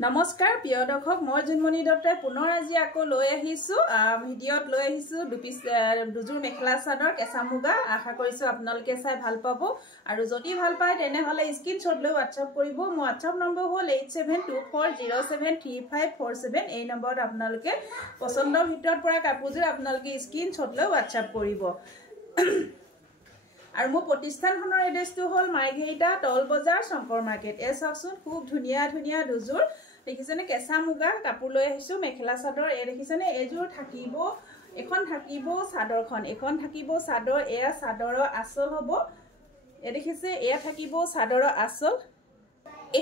নমস্কাৰ প্ৰিয় দৰ্শক মই জুনমণি দত্তই পুনৰ আজি আকৌ লৈ আহিছো ভিডিঅ'ত লৈ আহিছো দুযোৰ মেখেলা চাদৰ কেঁচা মুগা আশা কৰিছো আপোনালোকে চাই ভাল পাব আৰু যদি ভাল পায় তেনেহলে স্ক্ৰিনশ্বট লৈ WhatsApp কৰিব মোৰ WhatsApp নম্বৰ হ'ল 8724073547 এই নম্বৰত আপোনালোকে পছন্দৰ ভিতৰত পৰা কাপোৰযোৰ আপোনালোকে স্ক্ৰিনশ্বট লৈ WhatsApp কৰিব আৰু মোৰ প্ৰতিষ্ঠানখনৰ এড্ৰেছটো হ'ল মাইঘেৰিটা টল বজাৰ শংকৰ মাৰ্কেট এ চাওকচোন খুব ধুনীয়া ধুনীয়া দুযোৰ দেখিছেনে কেঁচা মুগা কাপোৰ লৈ আহিছো মেখেলা চাদৰ এ দেখিছেনে এযোৰ থাকিব এখন থাকিব চাদৰখন এখন থাকিব চাদৰ এয়া চাদৰৰ আচল হ'ব এ দেখিছে এয়া থাকিব চাদৰৰ আচল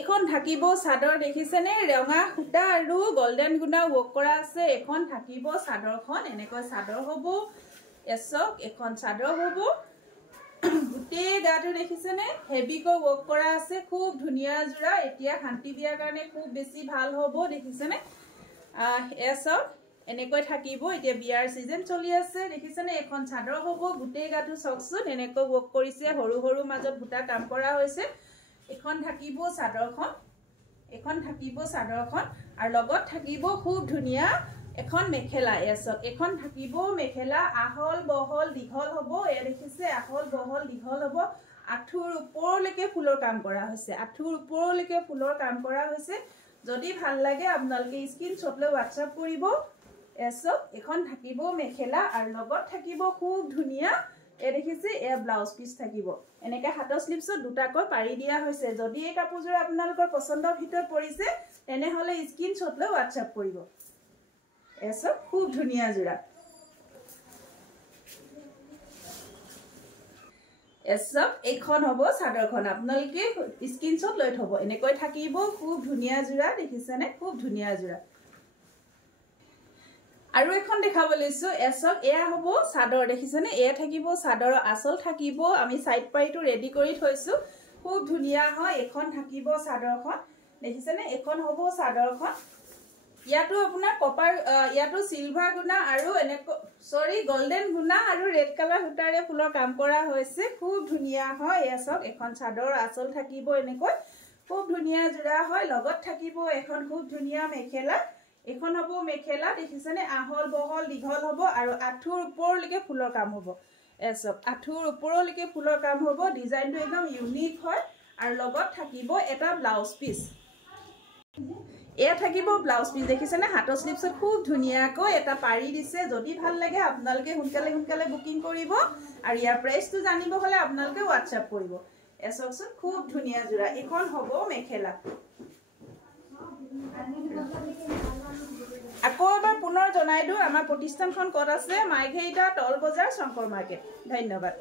এখন থাকিব চাদৰ দেখিছেনে ৰঙা সূতা আৰু গোল্ডেন গুণা ৱৰ্ক কৰা আছে এখন থাকিব চাদৰখন এনেকৈ চাদৰ হ'ব এচক এখন চাদৰ হ'ব গুটে গাটো দেখিছেনে হেভিকৈ ৱৰ্ক কৰা আছে খুব ধুনীয়া জোৰা এতিয়া শান্তি বিয়াৰ কাৰণে খুব বেছি ভাল হ'ব দেখিছেনে এচক এনেকৈ থাকিব এতিয়া বিয়াৰ সিজন চলি আছে দেখিছেনে এখন চাদৰ হ'ব গুটে গাটো চকচোন এনেকৈ ৱৰ্ক কৰিছে সৰু সৰু মাজত বুটা কাম কৰা হৈছে এখন থাকিব চাদৰখন আৰু লগত থাকিব খুব ধুনীয়া এখন মেখেলা এচক এখন থাকিব মেখেলা আহল বহল দীঘল হ'ব এ দেখিছে আহল বহল দীঘল হ'ব আঠুৰ ওপৰলৈকে ফুলৰ কাম কৰা হৈছে যদি ভাল লাগে আপোনালোকে স্ক্ৰিনশ্বট লৈ WhatsApp কৰিব এচক এখন থাকিব মেখেলা আৰু লগত থাকিব খুব ধুনীয়া এ দেখিছে এ ব্লাউজ পিস থাকিব এনেকা হাতৰ স্লিপছত দুটাকৈ পাৰি দিয়া হৈছে যদি এই কাপোৰযোৰ আপোনালোকৰ পছন্দৰ ভিতৰত পৰিছে তেনেহলে স্ক্ৰিনশ্বট লৈ WhatsApp কৰিব এসব খুব ধুনিয়া জোড়া এসব এখন হবো সাদৰখন আপোনালোকে স্ক্রিনশট লৈ থব এনেকৈ থাকিব খুব ধুনিয়া জোড়া দেখিছেনে খুব ধুনিয়া জোড়া আৰু এখন দেখাব লৈছো এসব এয়া হবো সাদৰ দেখিছেনে এয়া থাকিব সাদৰৰ আসল থাকিব আমি সাইড পাইটো ৰেডি কৰি থৈছো খুব ধুনিয়া হয় এখন থাকিব সাদৰখন দেখিছেনে এখন হবো সাদৰখন ইয়াতো আপোনাৰ কপাৰ ইয়াতো সিলভাৰ গুণা আৰু গোল্ডেন গুণা আৰু ৰেড কালাৰ হুটাৰে ফুলৰ কাম কৰা হৈছে খুব ধুনিয়া হয় এসব এখন চাদৰ আসল থাকিব এনেকৈ খুব ধুনিয়া জোড়া হয় লগত থাকিব এখন খুব ধুনিয়া মেখেলা এখন হ'ব মেখেলা দেখিছেনে আহল বহল দীঘল হ'ব আৰু আঠুৰ ওপৰলৈকে ফুলৰ কাম হ'ব এসব আঠুৰ ওপৰলৈকে ফুলৰ কাম হ'ব ডিজাইনটো একদম ইউনিক হয় আৰু লগত থাকিব এটা ব্লাউজ পিস এয়া থাকিব ব্লাউজ পিস দেখিছেনে হাতৰ স্লিপছত খুব ধুনিয়াকৈ এটা পাৰি দিছে যদি ভাল লাগে আপোনালোকে হুনকালে বুকিং কৰিব আৰু ইয়াৰ প্ৰাইসটো জানিব হলে আপোনালোকে WhatsApp কৰিব এসবচোন খুব ধুনিয়া জোড়া এখন হ'ব মেখেলা আকৌ এবাৰ পুনৰ জনাই দিও আমাৰ প্ৰতিষ্ঠানখন ক'ত আছে মাইঘেৰিটা টল বজাৰ শংকৰ মাৰ্কেট ধন্যবাদ